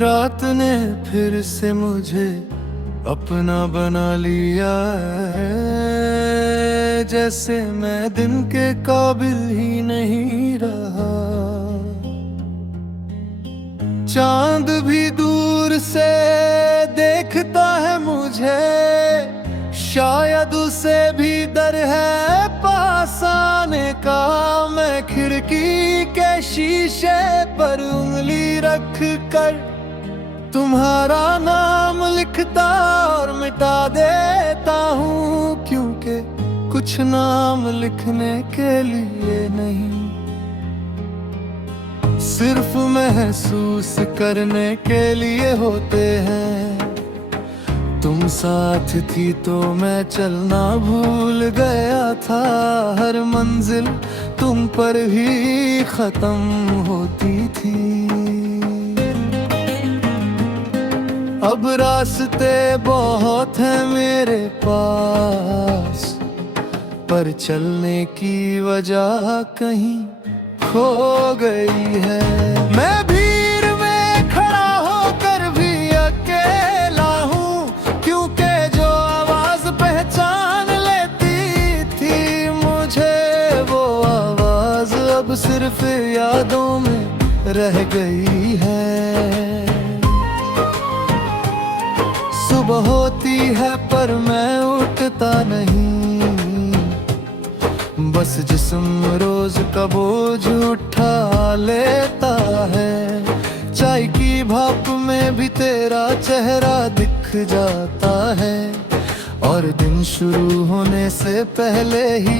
रात ने फिर से मुझे अपना बना लिया है, जैसे मैं दिन के काबिल ही नहीं रहा। चांद भी दूर से देखता है मुझे, शायद उसे भी डर है पास आने का। मैं खिड़की के शीशे पर उंगली रख कर तुम्हारा नाम लिखता और मिटा देता हूँ, क्योंकि कुछ नाम लिखने के लिए नहीं, सिर्फ महसूस करने के लिए होते हैं। तुम साथ थी तो मैं चलना भूल गया था, हर मंजिल तुम पर ही खत्म होती थी। अब रास्ते बहुत हैं मेरे पास, पर चलने की वजह कहीं खो गई है। मैं भीड़ में खड़ा होकर भी अकेला हूँ, क्योंकि जो आवाज पहचान लेती थी मुझे, वो आवाज अब सिर्फ यादों में रह गई है। सुबह होती है पर मैं उठता नहीं, बस जिस्म रोज का बोझ उठा लेता है। चाय की भाप में भी तेरा चेहरा दिख जाता है, और दिन शुरू होने से पहले ही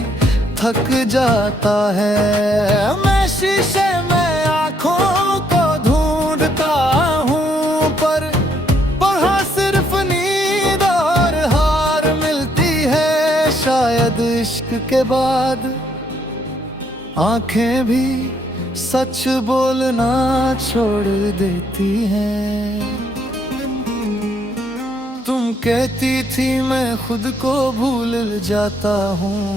थक जाता है। मैं शीशे में आँखों को ढूंढता हूँ, पर वहाँ सिर्फ नींद और हार मिलती है। शायद इश्क के बाद आंखें भी सच बोलना छोड़ देती हैं। तुम कहती थी मैं खुद को भूल जाता हूँ,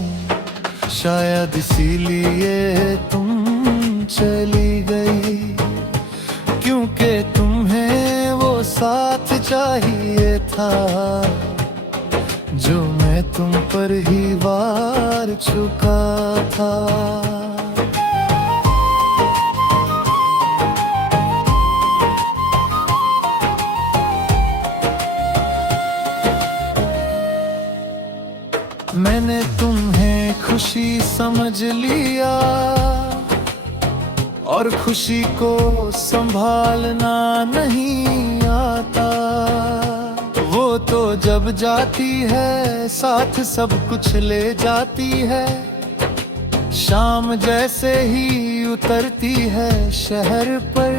शायद इसीलिए तुम चली गई, क्योंकि तुम्हें वो साथ चाहिए था जो मैं तुम पर ही वार चुका था। मैंने तुम्हें खुशी समझ लिया, और खुशी को संभालना नहीं आता। वो तो जब जाती है साथ सब कुछ ले जाती है, शाम जैसे ही उतरती है शहर पर,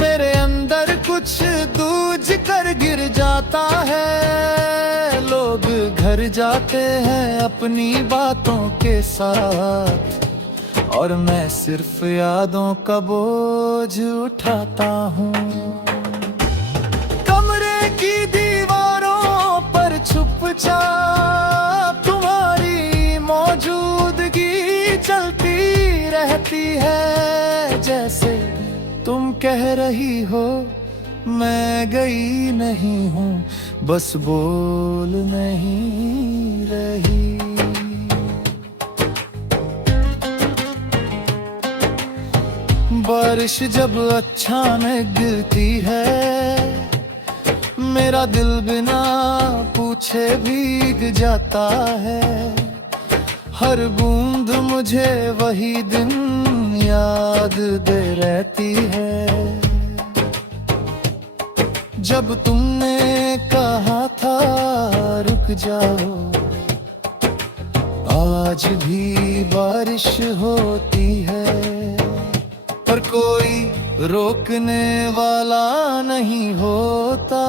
मेरे अंदर कुछ दूज कर गिर जाता है। लोग घर जाते हैं अपनी बातों के साथ, और मैं सिर्फ यादों का बोझ उठाता हूँ। कमरे की दीवारों पर चुपचाप तुम्हारी मौजूदगी चलती रहती है, जैसे तुम कह रही हो मैं गई नहीं हूँ, बस बोल नहीं रही। बारिश जब अचानक गिरती है, मेरा दिल बिना पूछे भीग जाता है। हर बूंद मुझे वही दिन याद दे रहती है, जब तुमने कहा था रुक जाओ। आज भी बारिश होती है, पर कोई रोकने वाला नहीं होता।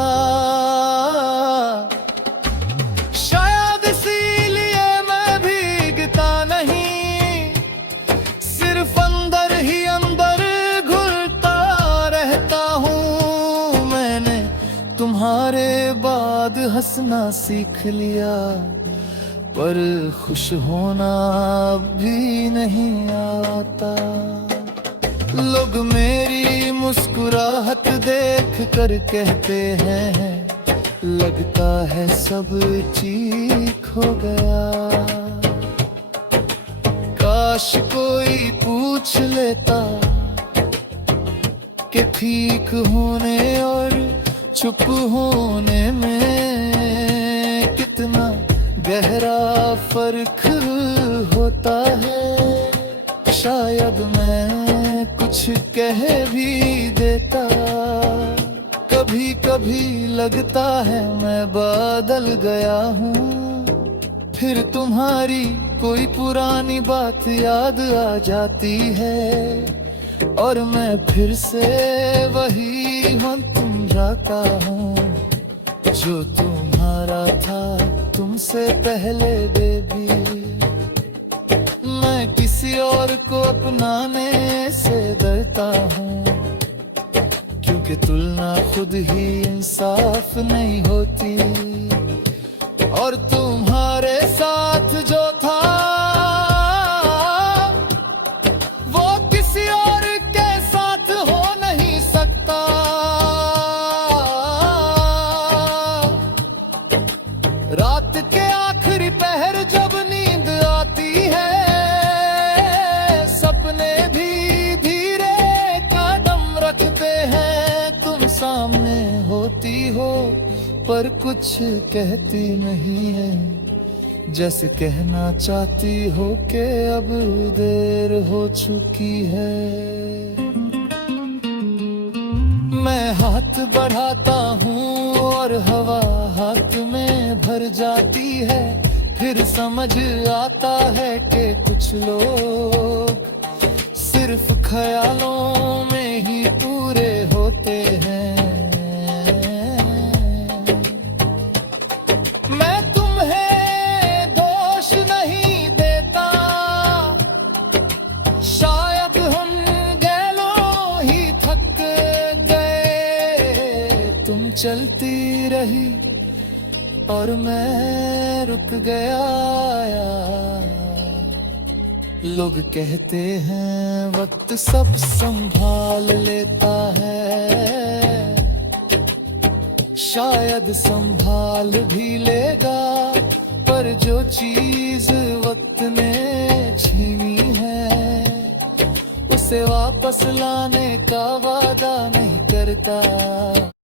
शायद इसीलिए मैं भीगता नहीं, सिर्फ अंदर ही अंदर घुलता रहता हूँ। मैंने तुम्हारे बाद हंसना सीख लिया, पर खुश होना अब भी नहीं आता। लोग मेरी मुस्कुराहट देख कर कहते हैं लगता है सब ठीक हो गया। काश कोई पूछ लेता कि ठीक होने और चुप होने में कितना गहरा फर्क होता है। शायद मैं कुछ कह भी देता। कभी कभी लगता है मैं बादल गया हूँ, फिर तुम्हारी कोई पुरानी बात याद आ जाती है और मैं फिर से वही हूँ तुम जाता हूँ जो तुम्हारा था तुमसे पहले बेबी। मैं किसी और को अपनाने से डरता हूँ क्योंकि तुलना खुद ही इंसाफ नहीं होती। और तुम्हारे साथ जो था वो किसी और के साथ हो नहीं सकता। रात के आखिरी पहर जब नींद आती है सपने भी धीरे कदम रखते हैं। तुम सामने होती हो पर कुछ कहती नहीं है, जैसे कहना चाहती हो कि अब देर हो चुकी है। मैं हाथ बढ़ाता हूँ और हवा हाथ में भर जाती है। फिर समझ आता है कि कुछ लोग सिर्फ ख्यालों में ही पूरे होते हैं। मैं तुम्हें दोष नहीं देता, शायद हम गैलों ही थक गए। तुम चलती रही और मैं रुक गया। लोग कहते हैं वक्त सब संभाल लेता है, शायद संभाल भी लेगा, पर जो चीज वक्त ने छीनी है उसे वापस लाने का वादा नहीं करता।